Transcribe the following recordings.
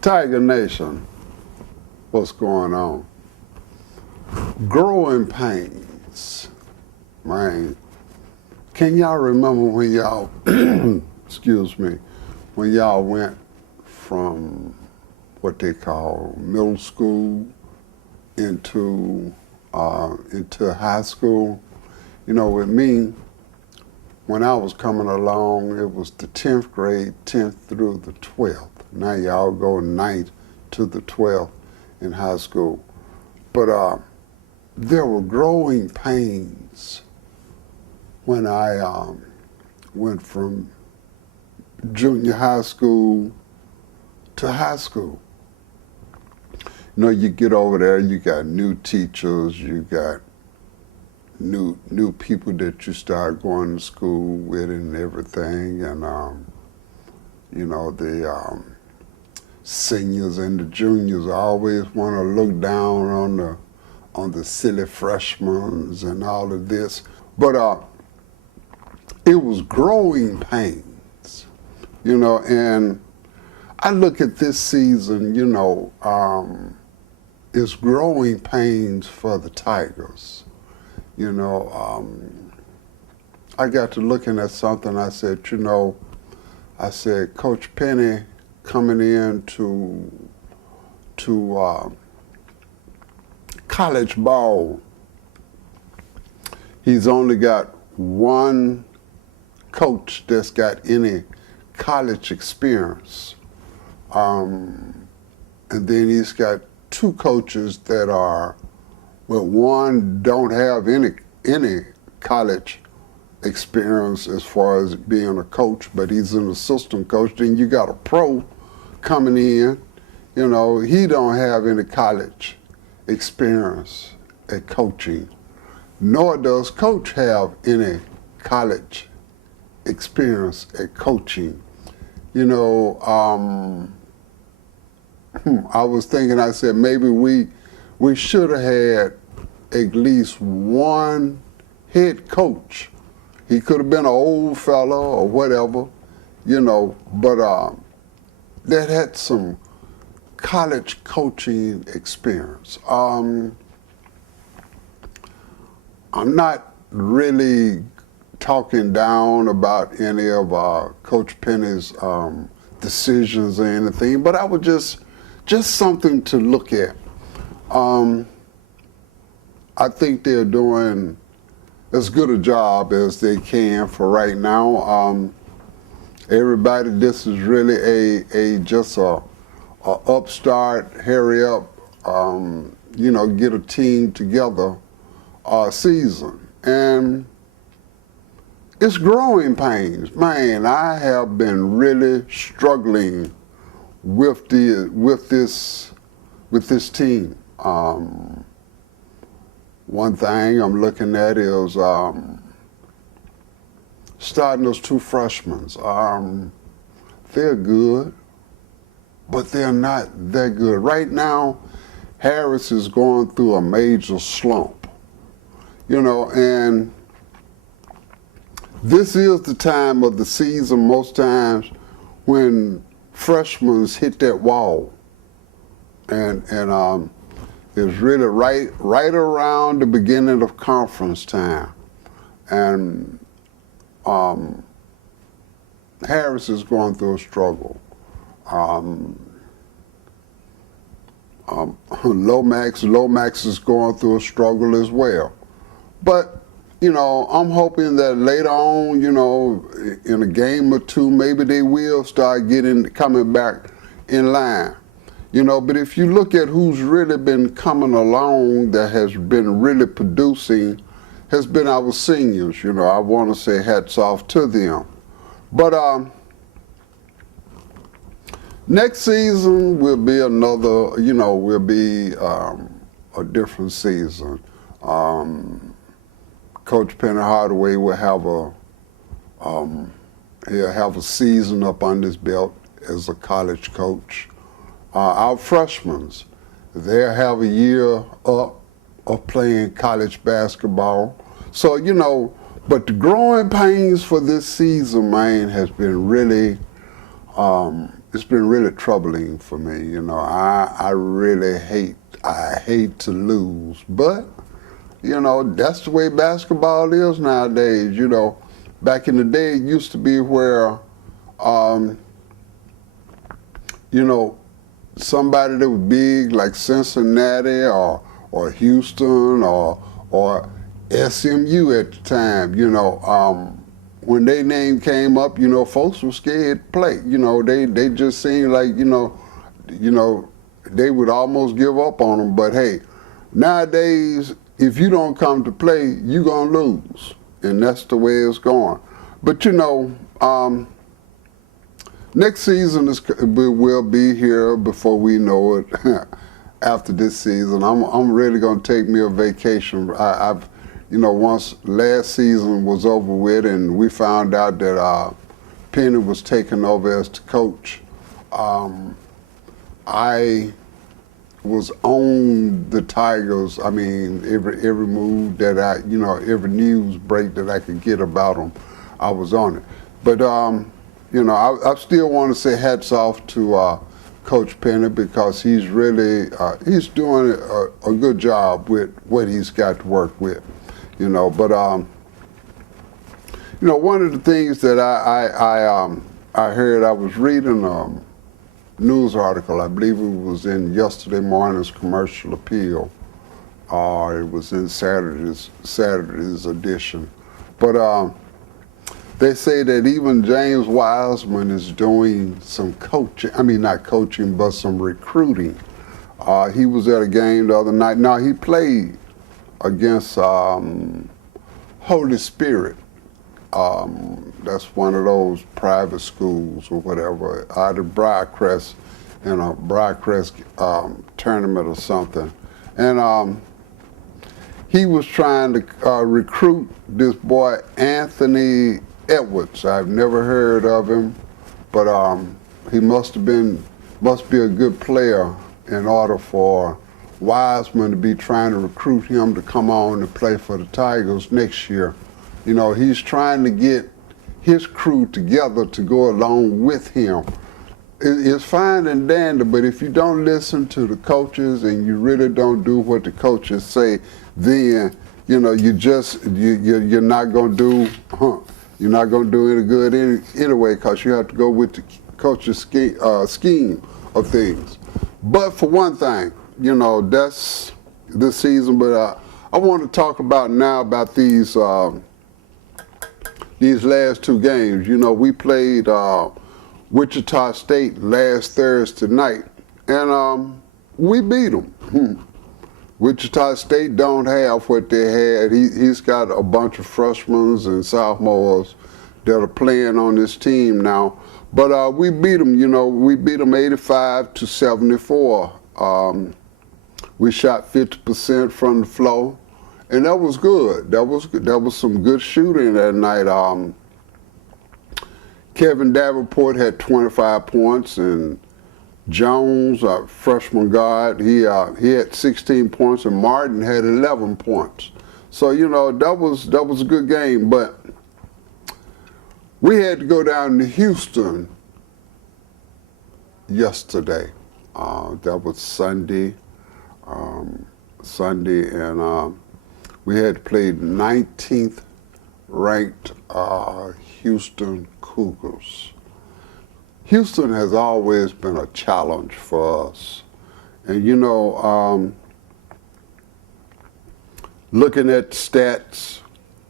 Tiger Nation, what's going on? Growing pains, man. Can y'all remember when y'all, excuse me, when y'all went from what they call middle school into high school? You know, with me, when I was coming along, it was the 10th grade, 10th through the 12th. Now y'all go 9th to the 12th in high school. But there were growing pains when I went from junior high school to high school. You know, you get over there, you got new teachers, you got new people that you start going to school with and everything, and you know, the seniors and the juniors always want to look down on the silly freshmen and all of this, but it was growing pains, you know. And I look at this season, you know, it's growing pains for the Tigers. You know, I got to looking at something. I said, you know, I said, Coach Penny coming in to college ball, he's only got one coach that's got any college experience. And then he's got two coaches that are, well, one don't have any college experience as far as being a coach, but he's an assistant coach. Then you got a pro coming in, you know, he don't have any college experience at coaching, nor does coach have any college experience at coaching. You know, I was thinking, I said, maybe we should have had at least one head coach. He could have been an old fellow or whatever, you know, but that had some college coaching experience. I'm not really talking down about any of Coach Penny's decisions or anything, but I would just something to look at. I think they're doing as good a job as they can for right now. Everybody, this is really just a upstart, hurry up, you know, get a team together season. And it's growing pains. Man, I have been really struggling with this team. One thing I'm looking at is starting those two freshmen. They're good, but they're not that good. Right now, Harris is going through a major slump, you know, and this is the time of the season most times when freshmen hit that wall. And it's really right around the beginning of conference time. And Harris is going through a struggle. Lomax is going through a struggle as well. But, you know, I'm hoping that later on, you know, in a game or two, maybe they will start coming back in line. You know, but if you look at who's really been coming along that has been really producing, has been our seniors. You know, I want to say hats off to them. But next season will be another, you know, will be a different season. Coach Penny Hardaway will have a season up on his belt as a college coach. Our freshmen, they'll have a year up of playing college basketball. So, you know, but the growing pains for this season, man, has been really it's been really troubling for me. You know, I really hate to lose, but you know, that's the way basketball is nowadays. You know, back in the day, it used to be where, you know, somebody that was big like Cincinnati or Houston or SMU at the time, you know, when their name came up, you know, folks were scared to play. You know, they just seemed like, you know, they would almost give up on them. But hey, nowadays, if you don't come to play, you're gonna lose, and that's the way it's going. But you know, next season will be here before we know it. After this season, I'm really gonna take me a vacation. I've, you know, once last season was over with, and we found out that Penny was taking over as the coach. I was on the Tigers. I mean, every move that you know, every news break that I could get about them, I was on it. But you know, I still want to say hats off to Coach Penny, because he's really he's doing a good job with what he's got to work with. You know, but you know, one of the things that I heard, I was reading news article, I believe it was in yesterday morning's Commercial Appeal, or it was in Saturday's edition. But they say that even James Wiseman is doing some coaching, I mean not coaching, but some recruiting. He was at a game the other night. Now, he played against Holy Spirit. That's one of those private schools or whatever, out of Briarcrest, in a Briarcrest tournament or something. And he was trying to recruit this boy, Anthony Edwards. I've never heard of him, but he must be a good player in order for Wiseman to be trying to recruit him to come on and play for the Tigers next year. You know, he's trying to get his crew together to go along with him. It's fine and dandy, but if you don't listen to the coaches and you really don't do what the coaches say, then you know you're not gonna do any good anyway, because you have to go with the coach's scheme of things. But for one thing, you know, that's this season. But I want to talk about now about these last two games. You know, we played Wichita State last Thursday night, and we beat them. Wichita State don't have what they had. He's got a bunch of freshmen and sophomores that are playing on this team now. But we beat them. You know, we beat them 85-74. We shot 50% from the floor, and that was good. That was some good shooting that night. Kevin Davenport had 25 points, and Jones, our freshman guard, he had 16 points, and Martin had 11 points. So you know, that was a good game. But we had to go down to Houston yesterday. That was Sunday. And we had to play 19th ranked Houston Cougars. Houston has always been a challenge for us. And you know, looking at the stats,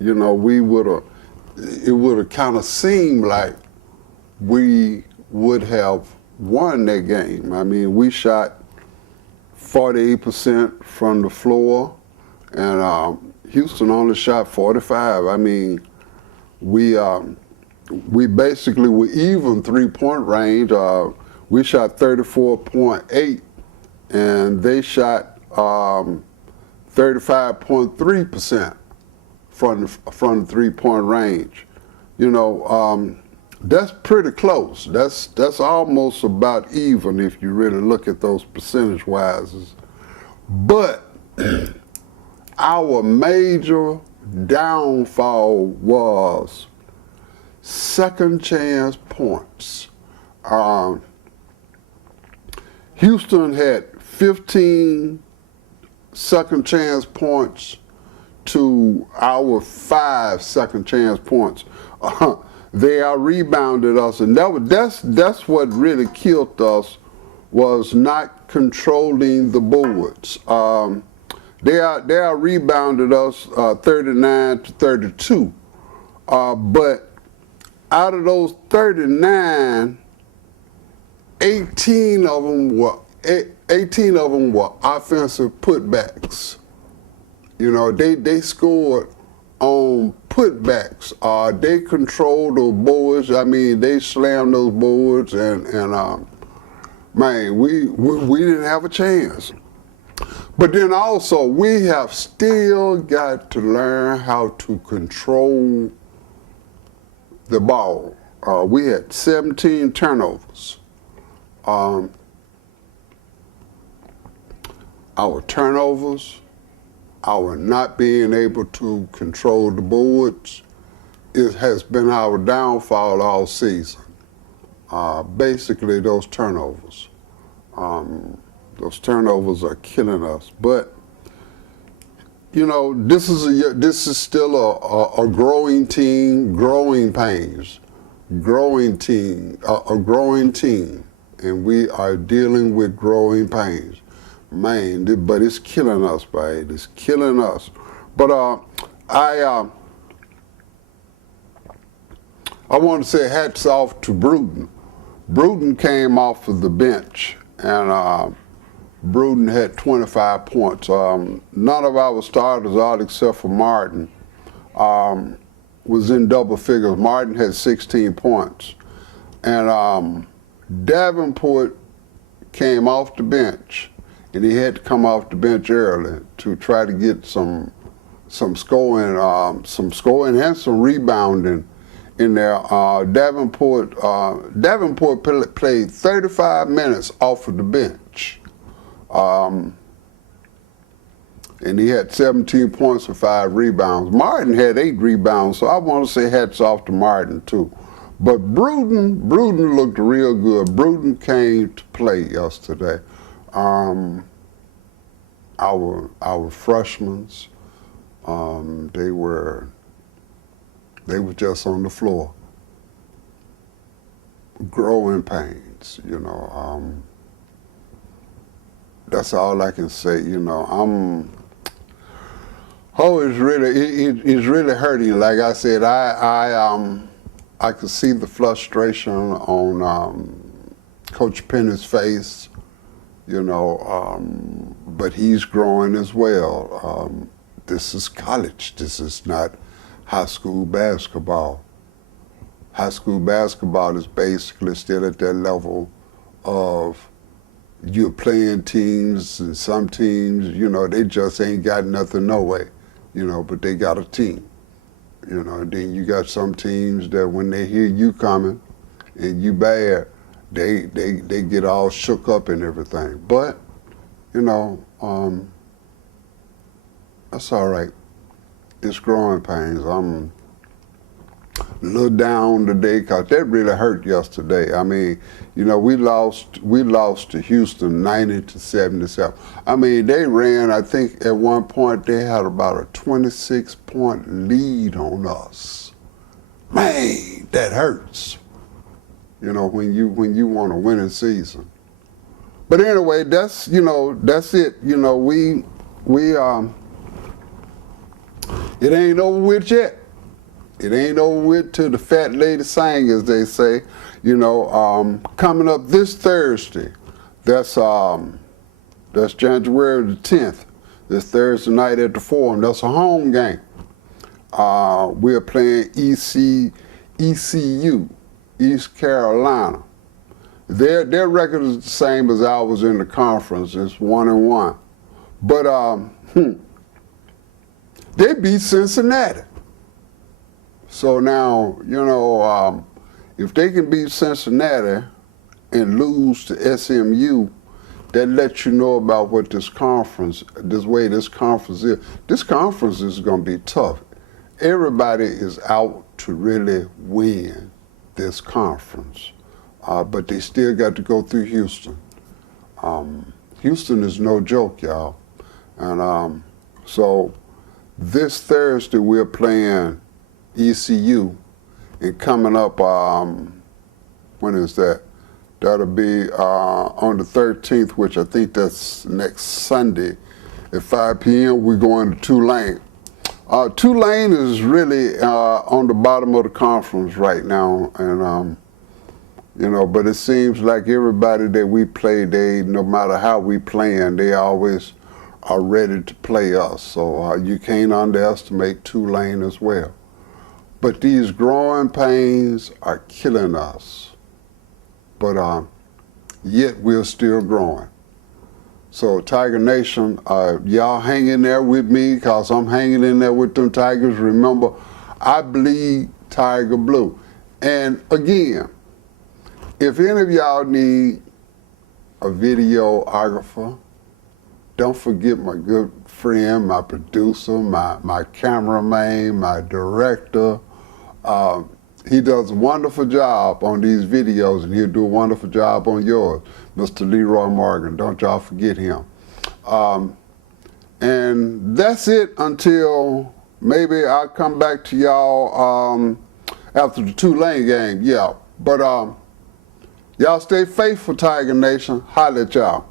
you know, it would have kind of seemed like we would have won that game. I mean, we shot 48% from the floor, and Houston only shot 45. I mean, we basically were even 3-point range. We shot 34.8, and they shot 35.3% from the 3-point range. You know, that's pretty close. That's almost about even if you really look at those percentage-wise. But our major downfall was second chance points. Houston had 15 second chance points to our 5 second chance points. They out rebounded us, and that's what really killed us, was not controlling the boards. They out rebounded us 39-32, but out of those 39, 18 of them were offensive putbacks. You know, they scored on putbacks. They controlled those boards. I mean, they slammed those boards, and man, we didn't have a chance. But then also, we have still got to learn how to control the ball. We had 17 turnovers. Our turnovers, our not being able to control the boards, it has been our downfall all season. Basically, those turnovers. Those turnovers are killing us. But you know, this is still a growing team, growing pains, growing team, a growing team, and we are dealing with growing pains. Man, but it's killing us, babe. It's killing us. But I want to say hats off to Bruton. Bruton came off of the bench, and Bruton had 25 points. None of our starters, all except for Martin, was in double figures. Martin had 16 points. And Davenport came off the bench, and he had to come off the bench early to try to get some scoring and some rebounding in there. Davenport played 35 minutes off of the bench. And he had 17 points and 5 rebounds. Martin had 8 rebounds, so I want to say hats off to Martin too. But Bruton looked real good. Bruton came to play yesterday. Our freshmen, they were just on the floor, growing pains, you know. That's all I can say, you know. It's really hurting. Like I said, I could see the frustration on Coach Penny's face, you know, but he's growing as well. This is college. This is not high school basketball. High school basketball is basically still at that level of you're playing teams, and some teams, you know, they just ain't got nothing no way, you know, but they got a team, you know. And then you got some teams that when they hear you coming and you bad, they get all shook up and everything. But, you know, that's all right. It's growing pains. I'm a little down today because that really hurt yesterday. I mean, you know, we lost to Houston 90-77. I mean, they ran, I think at one point they had about a 26-point lead on us. Man, that hurts. You know, when you want a winning season. But anyway, that's it. You know, it ain't over with yet. It ain't over with till the fat lady sang, as they say. You know, coming up this Thursday, that's January the 10th, this Thursday night at the Forum. That's a home game. We're playing ECU, East Carolina. Their record is the same as ours in the conference. It's 1-1. But they beat Cincinnati. So now, you know, if they can beat Cincinnati and lose to SMU, that lets you know about what this conference is. This conference is going to be tough. Everybody is out to really win this conference, but they still got to go through Houston. Houston is no joke, y'all. And so this Thursday we're playing ECU, and coming up, when is that? That'll be on the 13th, which I think that's next Sunday at 5 p.m. We're going to Tulane. Tulane is really on the bottom of the conference right now, and you know, but it seems like everybody that we play, no matter how we playing, they always are ready to play us. So you can't underestimate Tulane as well. But these growing pains are killing us. But yet we're still growing. So Tiger Nation, y'all hang in there with me, because I'm hanging in there with them Tigers. Remember, I bleed Tiger blue. And again, if any of y'all need a videographer, don't forget my good friend, my producer, my cameraman, my director. He does a wonderful job on these videos, and he'll do a wonderful job on yours, Mr. Leroy Morgan. Don't y'all forget him. And that's it until maybe I'll come back to y'all after the Tulane game. Yeah, but y'all stay faithful, Tiger Nation. Holla at y'all.